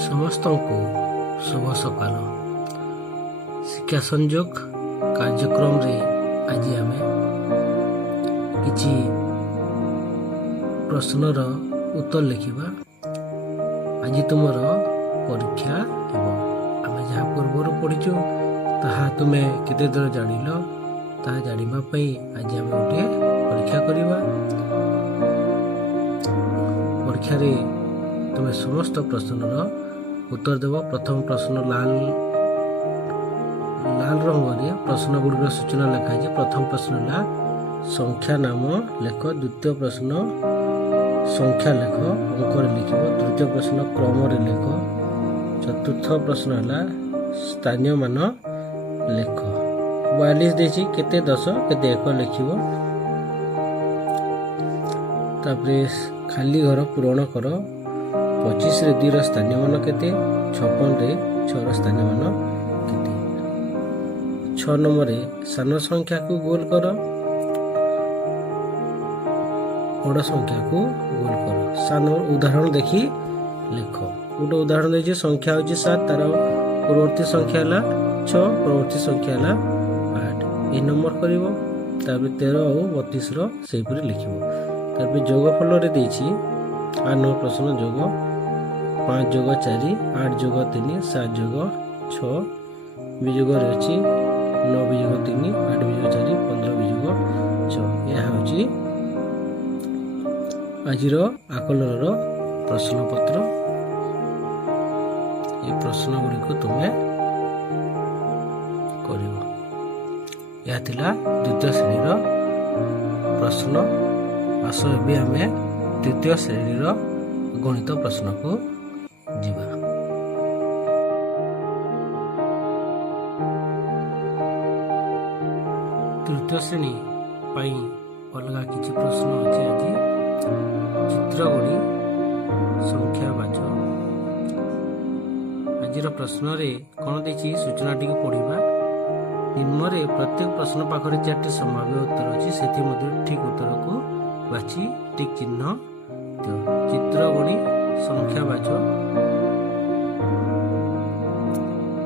ସମସ୍ତଙ୍କୁ ଶୁଭ ସକାଳ। ଶିକ୍ଷା ସଂଯୋଗ କାର୍ଯ୍ୟକ୍ରମରେ ଆଜି ଆମେ କିଛି ପ୍ରଶ୍ନର ଉତ୍ତର ଲେଖିବା। ଆଜି ତୁମର ପରୀକ୍ଷା ହେବ। ଆମେ ଯାହା ପୂର୍ବରୁ ପଢ଼ିଛୁ ତାହା ତୁମେ କେତେ ଦୂର ଜାଣିଲ ତାହା ଜାଣିବା ପାଇଁ ଆଜି ଆମେ ଗୋଟିଏ ପରୀକ୍ଷା କରିବା। ପରୀକ୍ଷାରେ ତୁମେ ସମସ୍ତ ପ୍ରଶ୍ନର ଉତ୍ତର ଦେବ। ପ୍ରଥମ ପ୍ରଶ୍ନ ଲାଲ ରଙ୍ଗରେ ପ୍ରଶ୍ନ ଗୁଡ଼ିକର ସୂଚନା ଲେଖାଯାଇଛି। ପ୍ରଥମ ପ୍ରଶ୍ନ ହେଲା ସଂଖ୍ୟା ନାମ ଲେଖ। ଦ୍ୱିତୀୟ ପ୍ରଶ୍ନ ସଂଖ୍ୟା ଲେଖ, ଅଙ୍କରେ ଲେଖିବ। ତୃତୀୟ ପ୍ରଶ୍ନ କ୍ରମରେ ଲେଖ। ଚତୁର୍ଥ ପ୍ରଶ୍ନ ହେଲା ସ୍ଥାନୀୟ ମାନ ଲେଖ। 42 ଦେଇଛି, କେତେ 10 କେତେ 1 ଲେଖିବ। ତାପରେ ଖାଲି ଘର ପୂରଣ କର। 25ରେ 2ର ସ୍ଥାନୀୟ ମାନ କେତେ, 56ରେ 6ର ସ୍ଥାନୀୟ ମାନ କେତେ। 6 ନମ୍ବରରେ ସାନ ସଂଖ୍ୟାକୁ ଗୋଲ କର, ବଡ଼ ସଂଖ୍ୟାକୁ ଗୋଲ କର। ସାନ ଉଦାହରଣ ଦେଖି ଲେଖ। ଗୋଟେ ଉଦାହରଣ ଦେଇଛି, ସଂଖ୍ୟା ହେଉଛି 7, ତାର ପରବର୍ତ୍ତୀ ସଂଖ୍ୟା ହେଲା 6, ପରବର୍ତ୍ତୀ ସଂଖ୍ୟା ହେଲା 8। ଏହି ନମ୍ବର କରିବ। ତାପରେ 13 ଆଉ 32ର ସେହିପରି ଲେଖିବ। ତାପରେ ଯୋଗ ଫଳରେ ଦେଇଛି 8 ନମ୍ବର ପ୍ରଶ୍ନ ଯୋଗ। 5 ଯୋଗ 4, 8 ଯୋଗ 3, 7 ଯୋଗ 6। ବିଯୋଗରେ ଅଛି 9 ବିଯୋଗ 3, 8 ବିଯୋଗ 4, 15 ବିଯୋଗ 6। ଏହା ହେଉଛି ଆଜିର ଆକଳନର ପ୍ରଶ୍ନପତ୍ର। ଏ ପ୍ରଶ୍ନ ଗୁଡ଼ିକୁ ତୁମେ କରିବ। ଏହା ଥିଲା ଦ୍ୱିତୀୟ ଶ୍ରେଣୀର ପ୍ରଶ୍ନ। ଆସ ଏବେ ଆମେ ତୃତୀୟ ଶ୍ରେଣୀର ଗଣିତ ପ୍ରଶ୍ନକୁ ଯିବା। ତୃତୀୟ ଶ୍ରେଣୀ ପାଇଁ ଅଲଗା କିଛି ପ୍ରଶ୍ନ ଅଛି। ଆଜି ଚିତ୍ର ଗଣି ସଂଖ୍ୟା ବାଛ। ଆଜିର ପ୍ରଶ୍ନରେ କ'ଣ ଦେଇଛି ସୂଚନାଟିକୁ ପଢ଼ିବା। ନିମ୍ନରେ ପ୍ରତ୍ୟେକ ପ୍ରଶ୍ନ ପାଖରେ 4ଟି ସମ୍ଭାବ୍ୟ ଉତ୍ତର ଅଛି। ସେଥିମଧ୍ୟରୁ ଠିକ୍ ଉତ୍ତରକୁ ବାଛି ଟିକ୍ ଚିହ୍ନ ଦିଅ। ଚିତ୍ର ଗଣି ସଂଖ୍ୟା ବାଛ।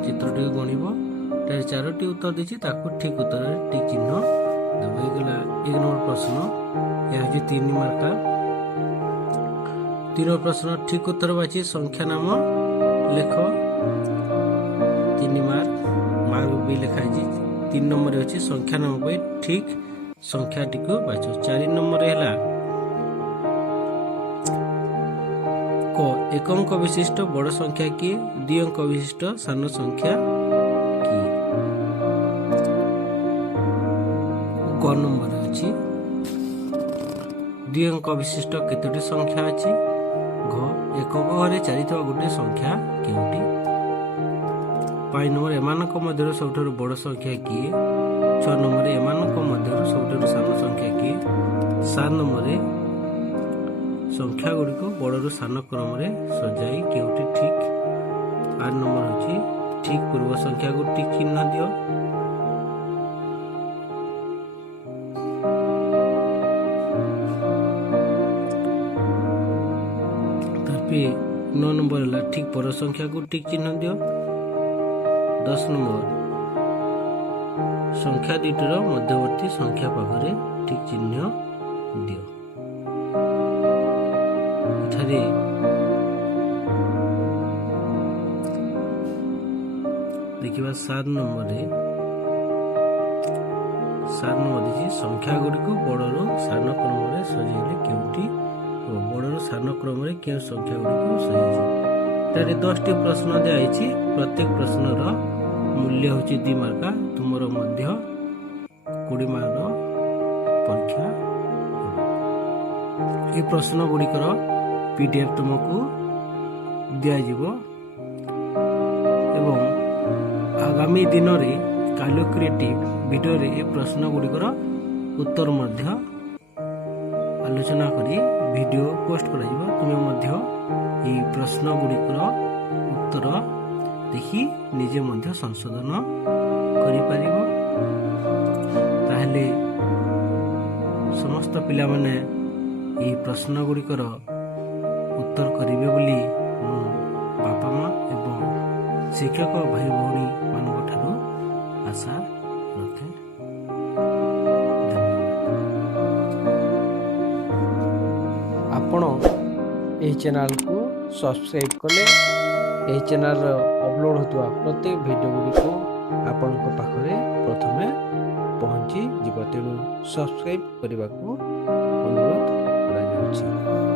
ଚିତ୍ରଟିକୁ ଗଣିବ। ଏଠାରେ 4ଟି ଉତ୍ତର ଦେଇଛି, ତାକୁ ଠିକ୍ ଉତ୍ତରରେ ଟିକ୍ ଚିହ୍ନ ଦେବ। ହେଇଗଲା 1 ନମ୍ବର ପ୍ରଶ୍ନ। ଏହା ହେଉଛି 3 ମାର୍କା। 3 ପ୍ରଶ୍ନ ଠିକ୍ ଉତ୍ତର ବାଛି ସଂଖ୍ୟା ନାମ ଲେଖ। 3 ମାର୍କ ବି ଲେଖାଯାଇଛି। 3 ନମ୍ବରରେ ଅଛି ସଂଖ୍ୟା ନାମ ପାଇଁ ଠିକ୍ ସଂଖ୍ୟାଟିକୁ ବାଛ। 4 ନମ୍ବରରେ ହେଲା କ 1 ଅଙ୍କ ବିଶିଷ୍ଟ ବଡ଼ ସଂଖ୍ୟା କିଏ, 2 ଅଙ୍କ ବିଶିଷ୍ଟ ସାନ ସଂଖ୍ୟା କିଏ। ଗ ନମ୍ବରରେ ଅଛି 2 ଅଙ୍କ ବିଶିଷ୍ଟ କେତୋଟି ସଂଖ୍ୟା ଅଛି। ଘ ଏକକ ଘରେ ଚାଲିଥିବା ଗୋଟିଏ ସଂଖ୍ୟା କେଉଁଟି। 5 ନମ୍ବର ଏମାନଙ୍କ ମଧ୍ୟରୁ ସବୁଠାରୁ ବଡ଼ ସଂଖ୍ୟା କିଏ। 6 ନମ୍ବରରେ ଏମାନଙ୍କ ମଧ୍ୟରୁ ସବୁଠାରୁ ସାନ ସଂଖ୍ୟା କିଏ। 7 ନମ୍ବରରେ ସଂଖ୍ୟା ଗୁଡ଼ିକୁ ବଡ଼ରୁ ସାନ କ୍ରମରେ ସଜାଇ କେଉଁଟି ଠିକ୍। 8 ନମ୍ବର ଅଛି ଠିକ୍ ପୂର୍ବ ସଂଖ୍ୟାକୁ ଠିକ୍ ଚିହ୍ନ ଦିଅ। ତାପରେ 9 ନମ୍ବର ହେଲା ଠିକ୍ ପର ସଂଖ୍ୟାକୁ ଠିକ୍ ଚିହ୍ନ ଦିଅ। 10 ନମ୍ବର ସଂଖ୍ୟା ଦୁଇଟିର ମଧ୍ୟବର୍ତ୍ତୀ ସଂଖ୍ୟା ପାଖରେ ଠିକ୍ ଚିହ୍ନ ଦିଅ। ଏଠାରେ ଦେଖିବା 7 ନମ୍ବରରେ ଦେଇଛି ସଂଖ୍ୟା ଗୁଡ଼ିକୁ ବଡ଼ରୁ ସାନ କ୍ରମରେ ସଜାଇଲେ କେଉଁଟି। ବଡ଼ରୁ ସାନ କ୍ରମରେ କେଉଁ ସଂଖ୍ୟା ଗୁଡ଼ିକୁ ସଜାଇଛି। ଏଠାରେ 10ଟି ପ୍ରଶ୍ନ ଦିଆଯାଇଛି। ପ୍ରତ୍ୟେକ ପ୍ରଶ୍ନର ମୂଲ୍ୟ ହେଉଛି 2 ମାର୍କା। ତୁମର ମଧ୍ୟ 20 ମାର୍କର ପରୀକ୍ଷା ହେବ। ଏହି ପ୍ରଶ୍ନ ଗୁଡ଼ିକର PDF ତୁମକୁ ଦିଆଯିବ ଏବଂ ଆଗାମୀ ଦିନରେ କାଲ୍କୁଲେଟିଭ୍ ଭିଡ଼ିଓରେ ଏ ପ୍ରଶ୍ନ ଗୁଡ଼ିକର ଉତ୍ତର ମଧ୍ୟ ଆଲୋଚନା କରି ଭିଡ଼ିଓ ପୋଷ୍ଟ କରାଯିବ। ତୁମେ ମଧ୍ୟ ଏହି ପ୍ରଶ୍ନ ଗୁଡ଼ିକର ଉତ୍ତର ଦେଖି ନିଜେ ମଧ୍ୟ ସଂଶୋଧନ କରିପାରିବ। ତାହେଲେ ସମସ୍ତ ପିଲାମାନେ ଏହି ପ୍ରଶ୍ନ ଗୁଡ଼ିକର ଉତ୍ତର କରିବେ ବୋଲି ମୁଁ ବାପା ମା ଏବଂ ଶିକ୍ଷକ ଭାଇ ଭଉଣୀ ମାନଙ୍କ ଠାରୁ ଆଶା ରଖେ। ଆପଣ ଏହି ଚ୍ୟାନେଲକୁ ସବସ୍କ୍ରାଇବ୍ କଲେ ଏହି ଚ୍ୟାନେଲର ଅପଲୋଡ଼ ହେଉଥିବା ପ୍ରତ୍ୟେକ ଭିଡ଼ିଓ ଗୁଡ଼ିକୁ ଆପଣଙ୍କ ପାଖରେ ପ୍ରଥମେ ପହଞ୍ଚିଯିବ। ତେଣୁ ସବସ୍କ୍ରାଇବ୍ କରିବାକୁ ଅନୁରୋଧ କରାଯାଉଛି।